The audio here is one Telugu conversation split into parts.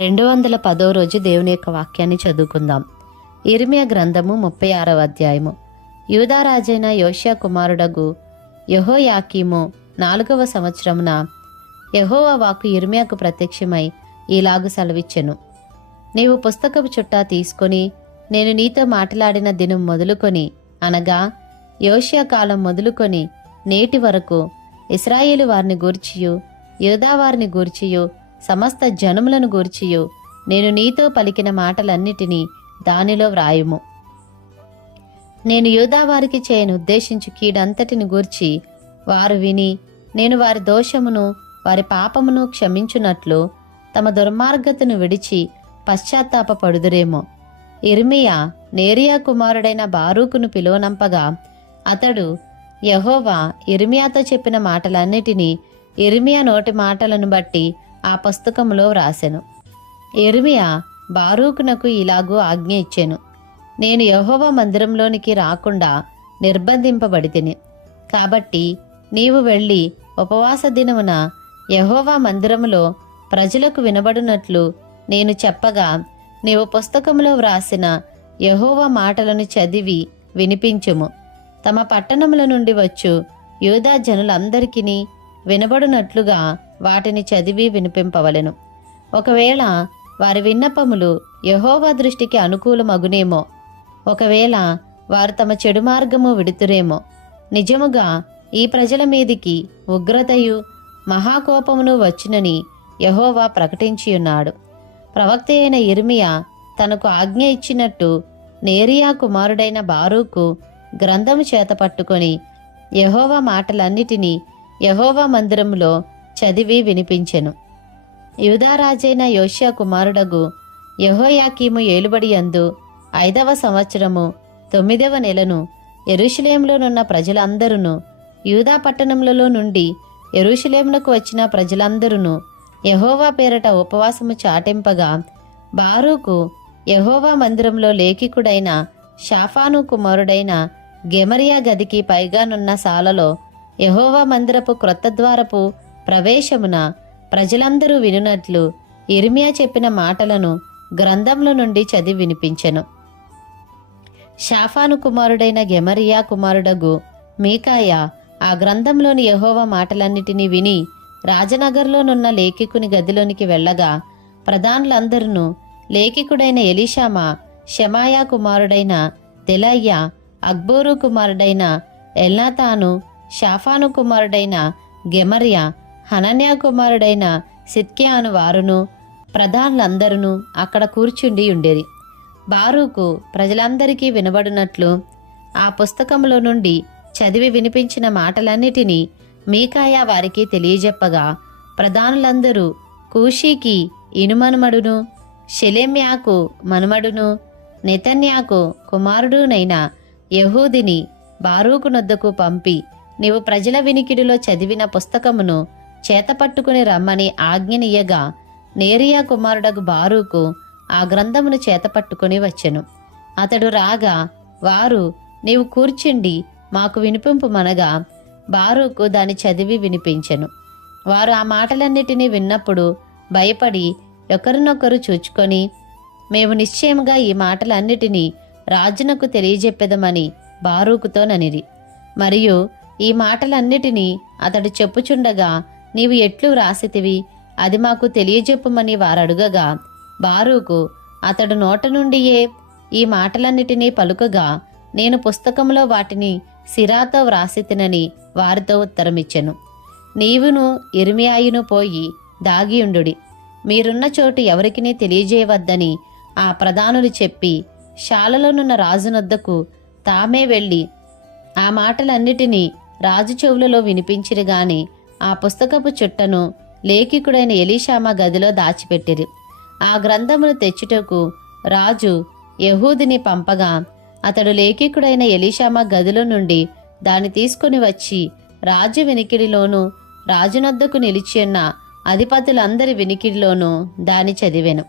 రెండు వందల పదో రోజు దేవుని యొక్క వాక్యాన్ని చదువుకుందాం. ఇర్మియా గ్రంథము ముప్పై ఆరవ అధ్యాయము. యూదారాజైన యోష్యా కుమారుడగు యహోయాకీము నాలుగవ సంవత్సరమున యహోవా వాకు ఇర్మియాకు ప్రత్యక్షమై ఇలాగు సెలవిచ్చెను. నీవు పుస్తకపు చుట్టా తీసుకొని నేను నీతో మాట్లాడిన దినం మొదలుకొని అనగా యోష్యా కాలం మొదలుకొని నేటి వరకు ఇస్రాయేలు వారిని గూర్చియు యూదా వారిని గూర్చియు సమస్త జనములను గూర్చియు. నేను నీతో పలికిన మాటలన్నిటినీ దానిలో వ్రాయుము. నేను యూదావారికి చేయను ఉద్దేశించు కీడంతటిని గూర్చి వారు విని నేను వారి దోషమును వారి పాపమును క్షమించున్నట్లు తమ దుర్మార్గతను విడిచి పశ్చాత్తాపపడుదురేమో. ఇర్మియా నేరియా కుమారుడైన బారూకును పిలువనంపగా అతడు యహోవా ఇర్మియాతో చెప్పిన మాటలన్నిటినీ ఇర్మియా నోటి మాటలను బట్టి ఆ పుస్తకంలో వ్రాసెను. ఎర్మియా బారూకునకు ఇలాగూ ఆజ్ఞ ఇచ్చెను. నేను యహోవ మందిరంలోనికి రాకుండా నిర్బంధింపబడి తిని కాబట్టి నీవు వెళ్ళి ఉపవాస దినమున యహోవా మందిరములో ప్రజలకు వినబడినట్లు నేను చెప్పగా నీవు పుస్తకంలో వ్రాసిన యహోవా మాటలను చదివి వినిపించుము. తమ పట్టణముల నుండి వచ్చు యూదా జనులందరికీ వినబడినట్లుగా వాటిని చదివి వినిపింపవలెను. ఒకవేళ వారి విన్నపములు యహోవా దృష్టికి అనుకూలమగునేమో ఒకవేళ వారు తమ చెడు మార్గము విడుతురేమో నిజముగా ఈ ప్రజల మీదికి ఉగ్రతయు మహాకోపమును వచ్చునని యహోవా ప్రకటించియున్నాడు. ప్రవక్త అయిన ఇర్మియా తనకు ఆజ్ఞ ఇచ్చినట్టు నేరియా కుమారుడైన బారూకు గ్రంథము చేత పట్టుకొని యహోవా మాటలన్నిటినీ యహోవా మందిరంలో చదివి వినిపించెను. యూదారాజైన యోష్యా కుమారుడగు యహోయాకీము ఏలుబడి యందు ఐదవ సంవత్సరము తొమ్మిదవ నెలను ఎరుషులేంలోనున్న ప్రజలందరూ యూదా పట్టణములలో నుండి ఎరుషులేమునకు వచ్చిన ప్రజలందరూ యహోవా పేరట ఉపవాసము చాటింపగా బారూకు యహోవా మందిరంలో లేఖికుడైన షాఫాను కుమారుడైన గెమరియా గదికి పైగానున్న సాలలో యహోవా మందిరపు క్రొత్త ద్వారపు ప్రవేశమున ప్రజలందరూ వినునట్లు ఇర్మియా చెప్పిన మాటలను గ్రంథంలో నుండి చదివి వినిపించెను. షాఫాను కుమారుడైన గెమరియా కుమారుడగు మీకాయ ఆ గ్రంథంలోని యహోవ మాటలన్నిటినీ విని రాజనగర్లోనున్న లేఖికుని గదిలోనికి వెళ్ళగా ప్రధానులందరూ లేఖికుడైన ఎలిషామ షమాయా కుమారుడైన తెలయ్య అక్బోరు కుమారుడైన ఎల్నాతాను షాఫాను కుమారుడైన గెమరియా హనన్యా కుమారుడైన సిత్కియాను వారును ప్రధానులందరూ అక్కడ కూర్చుండి ఉండేది. బారూకు ప్రజలందరికీ వినబడినట్లు ఆ పుస్తకంలో నుండి చదివి వినిపించిన మాటలన్నిటినీ మీకాయ వారికి తెలియజెప్పగా ప్రధానులందరూ కూషీకి ఇనుమనుమడును షెలెమ్యాకు మనుమడును నితన్యాకు కుమారుడునైన యహూదిని బారూకునొద్దకు పంపి నీవు ప్రజల వినికిడిలో చదివిన పుస్తకమును చేతపట్టుకుని రమ్మని ఆజ్ఞనియ్యగా నేరియా కుమారుడగు బారూకు ఆ గ్రంథమును చేతపట్టుకుని వచ్చెను. అతడు రాగా వారు నీవు కూర్చుండి మాకు వినిపింపు మనగా. బారూకు దాని చదివి వినిపించెను. వారు ఆ మాటలన్నిటినీ విన్నప్పుడు భయపడి ఒకరినొకరు చూచుకొని మేము నిశ్చయముగా ఈ మాటలన్నిటినీ రాజునకు తెలియజెప్పెదమని బారూకుతో ననిరి. మరియు ఈ మాటలన్నిటినీ అతడు చెప్పుచుండగా నీవు ఎట్లు వ్రాసితివి? అది మాకు తెలియజెప్పుమని వారడుగగా బారూకు అతడు నోట నుండియే ఈ మాటలన్నిటినీ పలుకగా నేను పుస్తకంలో వాటిని సిరాతో వ్రాసితినని వారితో ఉత్తరమిచ్చెను. నీవును ఇర్మియాయును పోయి దాగియుండుడి. మీరున్న చోటు ఎవరికినీ తెలియజేయవద్దని ఆ ప్రధానులు చెప్పి శాలలోనున్న రాజునొద్దకు తామే వెళ్ళి ఆ మాటలన్నిటినీ రాజు చెవులలో వినిపించిరిగాని ఆ పుస్తకపు చుట్టను లేఖికుడైన ఎలీషామా గదిలో దాచిపెట్టిరి. ఆ గ్రంథమును తెచ్చుటకు రాజు యహూదిని పంపగా అతడు లేఖికుడైన ఎలీషామా గదిలో నుండి దాన్ని తీసుకుని వచ్చి రాజు వినికిడిలోనూ రాజునొద్దకు నిలిచియున్న అధిపతులందరి వినికిడిలోనూ దాని చదివెను.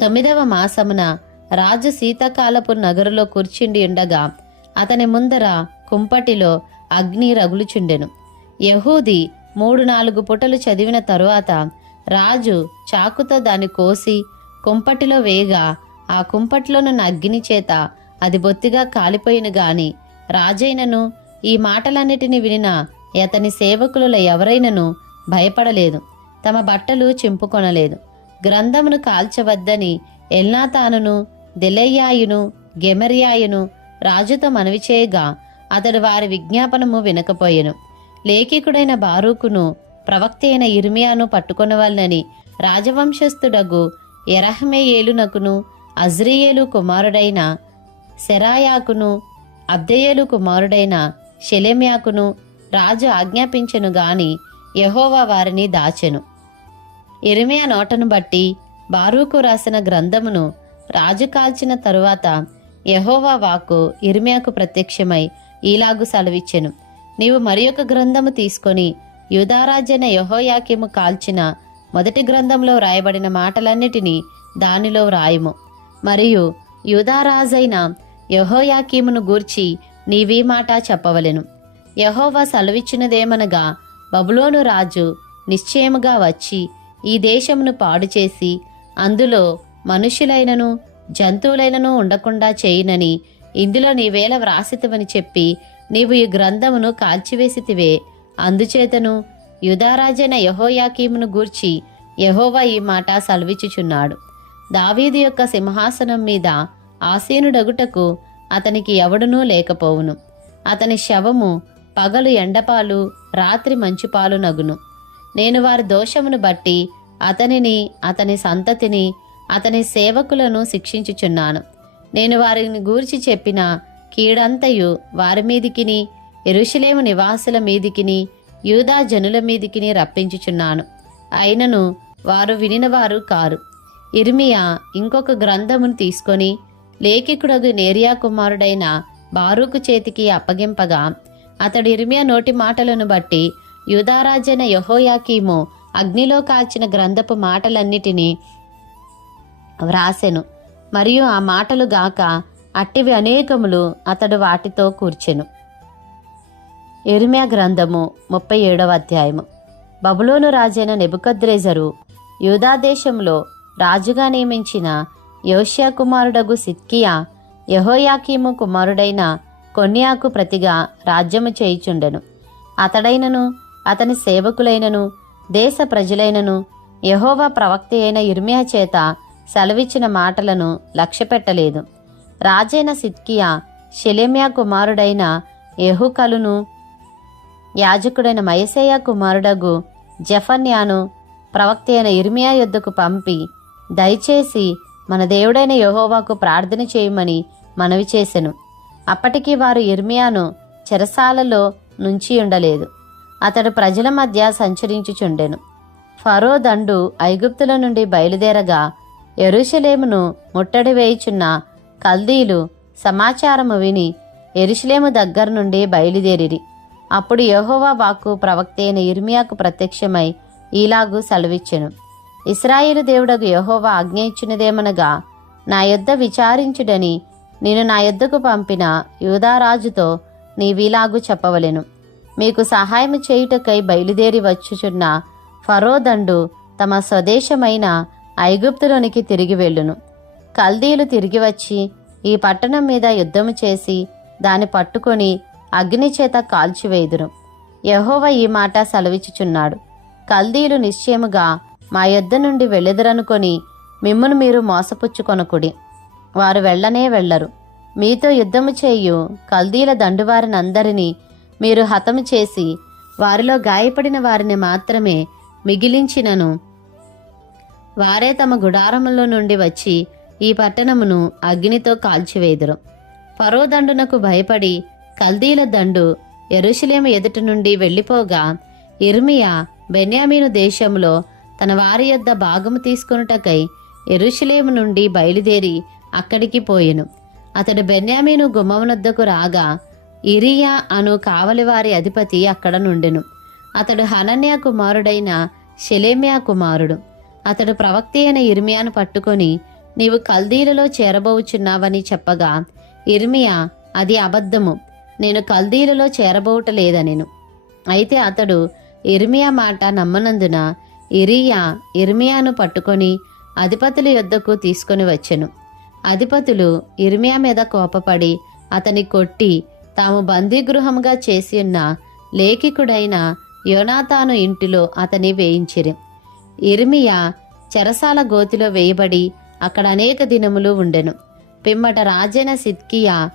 తొమ్మిదవ మాసమున రాజు శీతాకాలపు నగరులో కూర్చుండి ఉండగా అతని ముందర కుంపటిలో అగ్ని రగులుచుండెను. యహూది మూడు నాలుగు పుటలు చదివిన తరువాత రాజు చాకుతో దాన్ని కోసి కుంపటిలో వేగా ఆ కుంపటిలోనున్న అగ్ని చేత అది బొత్తిగా కాలిపోయిన గాని రాజైనను ఈ మాటలన్నిటిని వినిన అతని సేవకులలో ఎవరైనను భయపడలేదు. తమ బట్టలు చింపుకొనలేదు. గ్రంథమును కాల్చవద్దని ఎల్నాతానును దిలయ్యాయును గెమర్యాయును రాజుతో మనవి చేయగా అతడు వారి విజ్ఞాపనము వినకపోయెను. లేఖికుడైన బారూకును ప్రవక్త అయిన ఇర్మియాను పట్టుకొనవలనని రాజవంశస్థుడగు ఎరహ్మేయేలునకును అజ్రియేలు కుమారుడైన సెరాయాకును అబ్దయేలు కుమారుడైన షెలెమ్యాకును రాజు ఆజ్ఞాపించెను గాని యహోవా వారిని దాచెను. ఇరిమియా నోటను బట్టి బారూకు రాసిన గ్రంథమును రాజు కాల్చిన తరువాత యహోవా వాక్కు ఇర్మియాకు ప్రత్యక్షమై ఈలాగు సెలవిచ్చెను. నీవు మరి ఒక గ్రంథము తీసుకొని యూదారాజైన యహోయాకిము కాల్చిన మొదటి గ్రంథంలో రాయబడిన మాటలన్నిటినీ దానిలో వ్రాయము. మరియు యూదారాజైన యహోయాకీమును గూర్చి నీవీ మాట చెప్పవలెను. యహోవా సెలవిచ్చినదేమనగా బబులోను రాజు నిశ్చయముగా వచ్చి ఈ దేశమును పాడు చేసి అందులో మనుషులైనను జంతువులైనను ఉండకుండా చేయునని ఇందులో నీవేళ వ్రాసితవని చెప్పి నీవు ఈ గ్రంథమును కాల్చివేసితివే. అందుచేతను యుధారాజైన యహోయాకీమును గూర్చి యహోవా ఈ మాట సెలవిచ్చుచున్నాడు దావీదు యొక్క సింహాసనం మీద ఆసీనుడగుటకు అతనికి ఎవడునూ లేకపోవును. అతని శవము పగలు ఎండపాలు రాత్రి మంచుపాలు నగును. నేను వారి దోషమును బట్టి అతనిని అతని సంతతిని అతని సేవకులను శిక్షించుచున్నాను. నేను వారిని గూర్చి చెప్పిన కీడంతయు వారి మీదికిని ఎరుషలేము నివాసుల మీదికిని యూదా జనుల మీదికిని రప్పించుచున్నాను. అయినను వారు వినినవారు కారు. ఇర్మియా ఇంకొక గ్రంథమును తీసుకొని లేఖికుడగు నేరియా కుమారుడైన బారూకు చేతికి అప్పగింపగా అతడు ఇర్మియా నోటి మాటలను బట్టి యూదారాజైన యహోయాకీము అగ్నిలో కాల్చిన గ్రంథపు మాటలన్నిటినీ వ్రాసెను. మరియు ఆ మాటలు గాక అట్టివి అనేకములు అతడు వాటితో కూర్చెను. ఎరిమ్యా గ్రంథము ముప్పై ఏడవ అధ్యాయము. బబులోను రాజైన నెబుకద్రేజరు యూదాదేశంలో రాజుగా నియమించిన యోష్యా కుమారుడగు సిద్కియా యహోయాకీము కుమారుడైన కొన్యాకు ప్రతిగా రాజ్యము చేయుచుండెను. అతడైనను అతని సేవకులైనను దేశ ప్రజలైనను యహోవా ప్రవక్త అయిన ఇర్మియా చేత సెలవిచ్చిన మాటలను లక్ష్యపెట్టలేదు. రాజైన సిద్కియా షెలెమ్యా కుమారుడైన ఎహుకలును యాజకుడైన మయసేయ కుమారుడగు జఫన్యాను ప్రవక్త అయిన ఇర్మియా యొద్దకు పంపి దయచేసి మన దేవుడైన యెహోవాకు ప్రార్థన చేయమని మనవి చేసెను. అప్పటికి వారు ఇర్మియాను చెరసాలలో నుంచి ఉండలేదు. అతడు ప్రజల మధ్య సంచరించుచుండెను. ఫరో దండు ఐగుప్తుల నుండి బయలుదేరగా ఎరుషలేమును ముట్టడి వేయుచున్న కల్దీలు సమాచారము విని ఎరుషులేము దగ్గర నుండి బయలుదేరిరి. అప్పుడు యెహోవా వాక్కు ప్రవక్తైన ఇర్మియాకు ప్రత్యక్షమై ఈలాగు సెలవిచ్చెను. ఇస్రాయేలు దేవుడకు యహోవా ఆజ్ఞ ఇచ్చినదేమనగా నా యొద్ద విచారించుడని నేను నా యొద్దకు పంపిన యూదారాజుతో నీవిలాగు చెప్పవలెను. మీకు సహాయం చేయుటకై బయలుదేరి వచ్చుచున్న ఫరోదండు తమ స్వదేశమైన ఐగుప్తులోనికి తిరిగి వెళ్ళును. కల్దీలు తిరిగి వచ్చి ఈ పట్టణం మీద యుద్ధము చేసి దాన్ని పట్టుకొని అగ్ని చేత కాల్చివేయుదురు. యహోవ ఈ మాట సెలవిచ్చుచున్నాడు. కల్దీలు నిశ్చయముగా మా యుద్ధ నుండి వెళ్ళెదురనుకొని మిమ్మును మీరు మోసపుచ్చుకొనకుడి. వారు వెళ్ళనే వెళ్ళరు. మీతో యుద్ధము చేయు కల్దీల దండువారినందరినీ మీరు హతము చేసి వారిలో గాయపడిన వారిని మాత్రమే మిగిలించినను. వారే తమ గుడారములో నుండి వచ్చి ఈ పట్టణమును అగ్నితో కాల్చివేదురు. ఫరో దండునకు భయపడి కల్దీల దండు ఎరుషలేము ఎదుట నుండి వెళ్ళిపోగా ఇర్మియా బెన్యామీను దేశంలో తన వారి యొద్ద భాగము తీసుకొనుటకై ఎరుషలేము నుండి బయలుదేరి అక్కడికి పోయెను. అతడు బెన్యామీను గుమ్మమునొద్దకు రాగా ఇరియా అను కావలివారి అధిపతి అక్కడ నుండెను. అతడు హనన్యా కుమారుడైన షెలేమియా కుమారుడు. అతడు ప్రవక్తి అయిన ఇర్మియాను పట్టుకొని నీవు కల్దీలలో చేరబోచున్నావని చెప్పగా ఇర్మియా అది అబద్ధము. నేను కల్దీలలో చేరబోవటలేదనెను అయితే అతడు ఇర్మియా మాట నమ్మనందున ఇరియా ఇర్మియాను పట్టుకొని అధిపతుల యొద్దకు తీసుకొని వచ్చెను. అధిపతులు ఇర్మియా మీద కోపపడి అతని కొట్టి తాము బందీగృహంగా చేసి ఉన్న లేఖికుడైన యోనాతాను ఇంటిలో అతని వేయించిరి. ఇర్మియా చెరసాల గోతిలో వేయబడి అక్కడ అనేక దినములు ఉండెను. పిమ్మట రాజైన సిద్కియా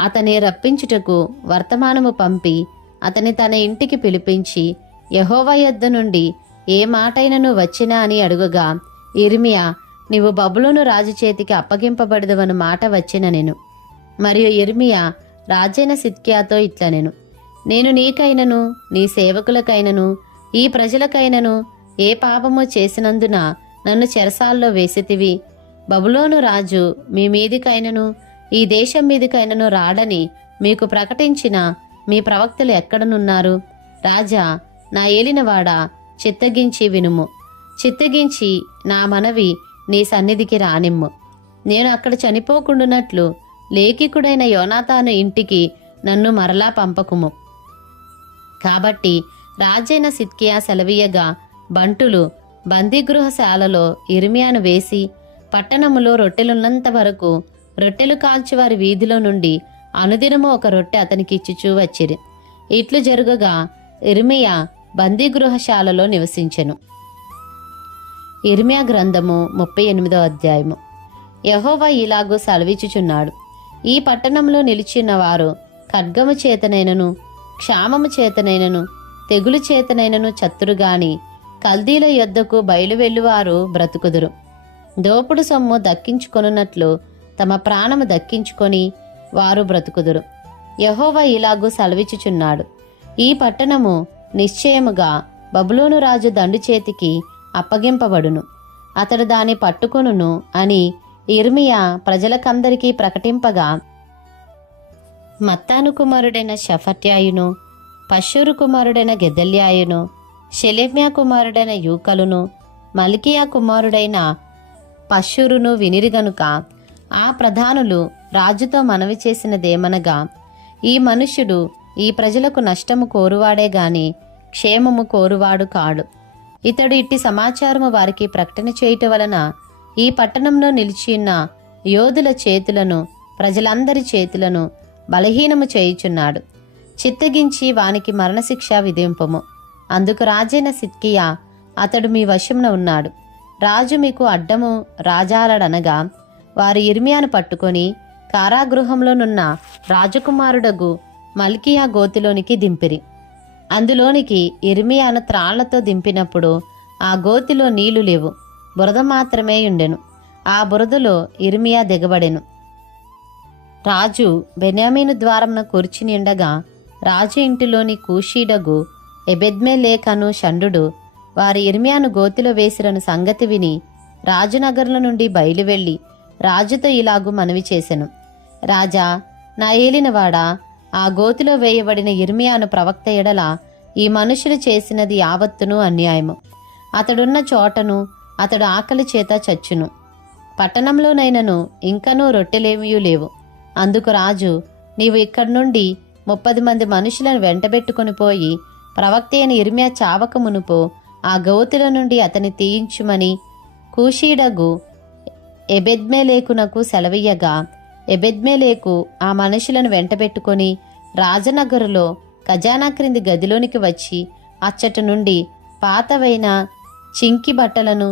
అతని రప్పించుటకు వర్తమానము పంపి అతని తన ఇంటికి పిలిపించి యహోవ యొద్ద నుండి ఏ మాటైనను వచ్చినా అని అడుగగా ఇర్మియా నీవు బబులోను రాజు చేతికి అప్పగింపబడదవను మాట వచ్చిన నేను. మరియు ఇర్మియా రాజైన సిద్కియాతో ఇట్లా నేను. నేను నీకైనను నీ సేవకులకైనను ఈ ప్రజలకైనను ఏ పాపము చేసినందున నన్ను చెరసాల్లో వేసితివి. బబులోను రాజు మీ మీదికైనను ఈ దేశం మీదికైనను రాడని మీకు ప్రకటించిన మీ ప్రవక్తలు ఎక్కడనున్నారు? రాజా నా ఏలినవాడా చిత్తగించి వినుము. చిత్తగించి నా మనవి నీ సన్నిధికి రానిమ్ము. నేను అక్కడ చనిపోకుండునట్లు లేఖికుడైన యోనాతాను ఇంటికి నన్ను మరలా పంపకుము. కాబట్టి రాజైన సిత్కియా సెలవీయగా బంటులు బందీగృహశాలలో ఇర్మియాను వేసి పట్టణములో రొట్టెలున్నంత వరకు రొట్టెలు కాల్చివారి వీధిలో నుండి అనుదినము ఒక రొట్టె అతనికి ఇచ్చుచూ వచ్చిరి. ఇట్లు జరుగగా ఇర్మియా బందీగృహశాలలో నివసించెను. ఇర్మియా గ్రంథము ముప్పై ఎనిమిదో అధ్యాయము. యహోవా ఇలాగూ సెలవిచ్చుచున్నాడు. ఈ పట్టణంలో నిలిచిన వారు ఖడ్గము చేతనైనను క్షామము చేతనైనను తెగులు చేతనైనను చత్తురుగాని కల్దీల యొద్దకు బయలువెళ్ళువారు బ్రతుకుదురు. దోపుడు సొమ్ము దక్కించుకొనున్నట్లు తమ ప్రాణము దక్కించుకొని వారు బ్రతుకుదురు. యహోవ ఇలాగూ సెలవిచ్చుచున్నాడు. ఈ పట్టణము నిశ్చయముగా బబులోను రాజు దండు చేతికి అప్పగింపబడును. అతడు దాన్ని పట్టుకొనును అని ఇర్మియా ప్రజలకందరికీ ప్రకటింపగా మత్తాను కుమారుడైన షఫట్యాయును పశూరు కుమారుడైన గెదల్యాయును షెలెమ్యా కుమారుడైన యూకలును మల్కియా కుమారుడైన పశురును వినిరిగనుక ఆ ప్రధానులు రాజుతో మనవి చేసినదేమనగా ఈ మనుష్యుడు ఈ ప్రజలకు నష్టము కోరువాడే గాని క్షేమము కోరువాడు కాడు. ఇతడు ఇట్టి సమాచారము వారికి ప్రకటన చేయుట వలన ఈ పట్టణంలో నిలిచిన్న యోధుల చేతులను ప్రజలందరి చేతులను బలహీనము చేయుచున్నాడు. చిత్తగించి వానికి మరణశిక్ష విధింపము. అందుకు రాజైన సిద్కియా అతడు మీ వశంన ఉన్నాడు. రాజు మీకు అడ్డము రాజాలడనగా వారు ఇర్మియాను పట్టుకొని కారాగృహంలోనున్న రాజకుమారుడగు మల్కియా గోతిలోనికి దింపిరి. అందులోనికి ఇర్మియాను త్రాళ్ళతో దింపినప్పుడు ఆ గోతిలో నీళ్ళు లేవు. బురద మాత్రమే ఉండెను ఆ బురదలో ఇర్మియా దిగబడెను. రాజు బెన్యామీను ద్వారమున కూర్చుని ఉండగా రాజు ఇంటిలోని కూషీడగు ఎబెద్మెలేఖను షండు వారి ఇర్మియాను గోతిలో వేసిరను సంగతి విని రాజునగర్ల నుండి బయలువెళ్ళి రాజుతో ఇలాగు మనవి చేసెను. రాజా నా ఏలినవాడా ఆ గోతిలో వేయబడిన ఇర్మియాను ప్రవక్త ఎడల ఈ మనుషులు చేసినది యావత్తును అన్యాయము. అతడున్న చోటను అతడు ఆకలి చేత చచ్చును. పట్టణంలోనైనను ఇంకనూ రొట్టెలేమియూ లేవు. అందుకు రాజు నీవు ఇక్కడి నుండి ముప్పది మంది మనుషులను వెంటబెట్టుకుని పోయి ప్రవక్త అయిన ఇర్మ్యా చావక మునుపు ఆ గోతుల నుండి అతని తీయించుమని కూషీడగు ఎబెద్మేలేకునకు సెలవీయగా ఎబెద్మేలేకు ఆ మనుషులను వెంటబెట్టుకొని రాజనగరులో ఖజానా క్రింది గదిలోనికి వచ్చి అచ్చటి నుండి పాతవైన చింకి బట్టలను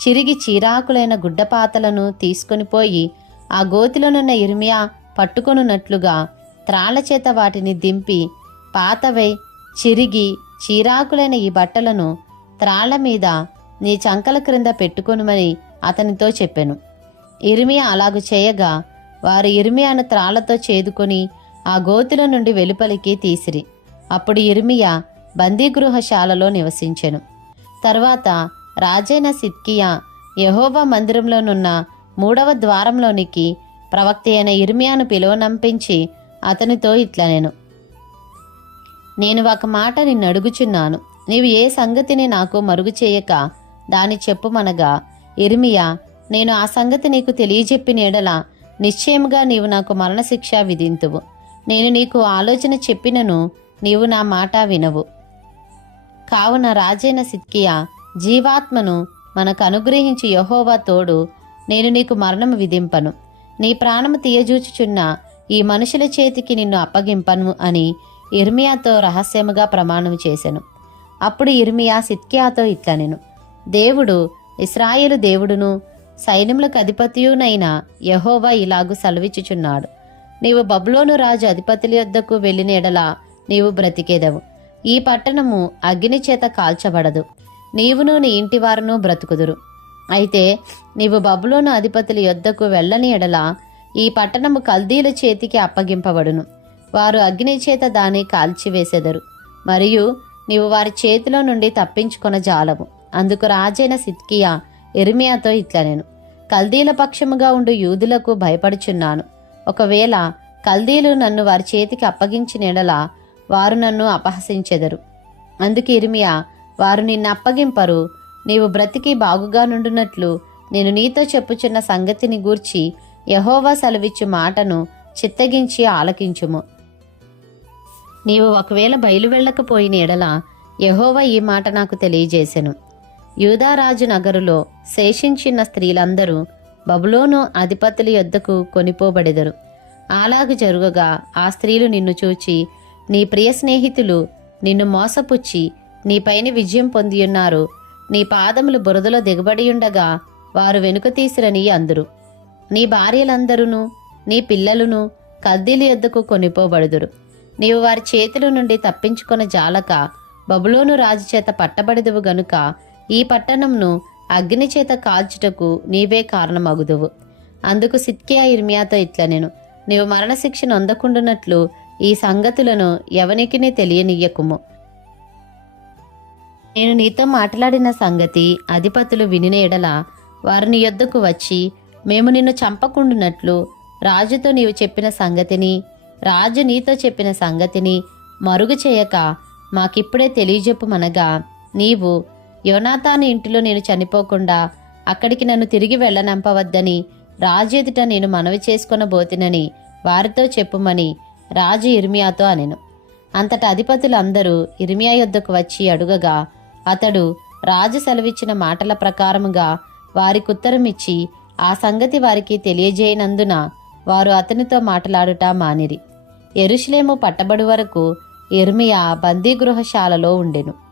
చిరిగి చీరాకులైన గుడ్డపాతలను తీసుకొని పోయి ఆ గోతిలోనున్న ఇర్మియా పట్టుకొనున్నట్లుగా త్రాళ్ళ చేత వాటిని దింపి పాతవై చిరిగి చీరాకులైన ఈ బట్టలను త్రాళ్ళ మీద నీ చంకల క్రింద పెట్టుకొనుమని అతనితో చెప్పాను. ఇర్మియా అలాగు చేయగా వారు ఇర్మియాను త్రాళ్ళతో చేదుకొని ఆ గోతుల నుండి వెలుపలికి తీసిరి. అప్పుడు ఇర్మియా బందీగృహశాలలో నివసించెను. తర్వాత రాజైన సిద్కియా యహోవా మందిరంలోనున్న మూడవ ద్వారంలోనికి ప్రవక్త అయిన ఇర్మియాను పిలువనంపించి అతనితో ఇట్లా నేను నేను ఒక మాట నిన్ను అడుగుచున్నాను నీవు ఏ సంగతిని నాకు మరుగు చేయక దాని చెప్పుమనగా ఇర్మియా నేను ఆ సంగతి నీకు తెలియజెప్పిన ఎడల నిశ్చయముగా నీవు నాకు మరణశిక్ష విధింతువు. నేను నీకు ఆలోచన చెప్పినను నీవు నా మాట వినవు. కావున రాజైన సిద్కియా జీవాత్మను మనకు అనుగ్రహించి యహోవా తోడు నేను నీకు మరణము విధింపను. నీ ప్రాణము తీయజూచుచున్న ఈ మనుషుల చేతికి నిన్ను అప్పగింపను అని ఇర్మియాతో రహస్యముగా ప్రమాణం చేసెను. అప్పుడు ఇర్మియా సిద్కియాతో ఇట్లనెను. దేవుడు ఇస్రాయేలు దేవుడును సైన్యములకు అధిపతియునైన యహోవా ఇలాగు సెలవిచ్చుచున్నాడు. నీవు బబులోను రాజు అధిపతుల యొద్దకు వెళ్ళిన ఎడలా నీవు బ్రతికేదవు. ఈ పట్టణము అగ్ని చేత కాల్చబడదు. నీవును నీ ఇంటివారును బ్రతుకుదురు. అయితే నీవు బబులోను అధిపతుల యొద్దకు వెళ్ళని ఎడలా ఈ పట్టణము కల్దీల చేతికి అప్పగింపబడును. వారు అగ్ని చేత దాన్ని కాల్చివేసెదరు. మరియు నీవు వారి చేతిలో నుండి తప్పించుకొన జాలము అందుకు రాజైన సిద్కియా ఎర్మియాతో ఇట్లనెను. కల్దీల పక్షముగా ఉండు యూదులకు భయపడుచున్నాను. ఒకవేళ కల్దీలు నన్ను వారి చేతికి అప్పగించిన ఎడలా వారు నన్ను అపహసించెదరు. అందుకు ఇర్మియా వారు నిన్ను అప్పగింపరు. నీవు బ్రతికి బాగుగా నుండునట్లు నేను నీతో చెప్పుచున్న సంగతిని గూర్చి యహోవా సెలవిచ్చు మాటను చిత్తగించి ఆలకించుము. నీవు ఒకవేళ బయలు వెళ్ళకపోయిన ఎడల యహోవా ఈ మాట నాకు తెలియజేశెను యూదారాజు నగరులో శేషించిన స్త్రీలందరూ బబులోను అధిపతుల యొద్దకు కొనిపోబడెదరు. అలాగు జరుగగా ఆ స్త్రీలు నిన్ను చూచి నీ ప్రియ స్నేహితులు నిన్ను మోసపుచ్చి నీపైన విజయం పొందియున్నారు. నీ పాదములు బురదలో దిగబడియుండగా వారు వెనుక తీసిరని అందురు. నీ భార్యలందరూను నీ పిల్లలను కద్దీలు ఎద్దుకు కొనిపోబడుదురు. నీవు వారి చేతుల నుండి తప్పించుకున్న జాలక బబులోను రాజు చేత పట్టబడిదువు గనుక ఈ పట్టణంను అగ్ని చేత కాల్చుటకు నీవే కారణమగుదువు. అందుకు సిత్కియా ఇర్మియాతో ఇట్లా నేను నీవు మరణశిక్షను అందకుండునట్లు ఈ సంగతులను ఎవనికినే తెలియనియ్యకుము నేను నీతో మాట్లాడిన సంగతి అధిపతులు వినిన ఎడల వారు నీ యొద్దకు వచ్చి మేము నిన్ను చంపకుండునట్లు రాజుతో నీవు చెప్పిన సంగతిని రాజు నీతో చెప్పిన సంగతిని మరుగు చేయక మాకిప్పుడే తెలియజెప్పుమనగా నీవు యోనాతాను ఇంటిలో నేను చనిపోకుండా అక్కడికి నన్ను తిరిగి వెళ్ళనంపవద్దని రాజు ఎదుట నేను మనవి చేసుకొనబోతినని వారితో చెప్పుమని రాజు ఇర్మియాతో అనెను. అంతట అధిపతులందరూ ఇర్మియా యొద్దకు వచ్చి అడుగగా అతడు రాజు సెలవిచ్చిన మాటల ప్రకారముగా వారికి ఉత్తరమిచ్చి ఆ సంగతి వారికి తెలియజేయనందున వారు అతనితో మాట్లాడుట మానిరి. ఎరుషులేము పట్టబడి వరకు ఇర్మియా బందీగృహశాలలో ఉండెను.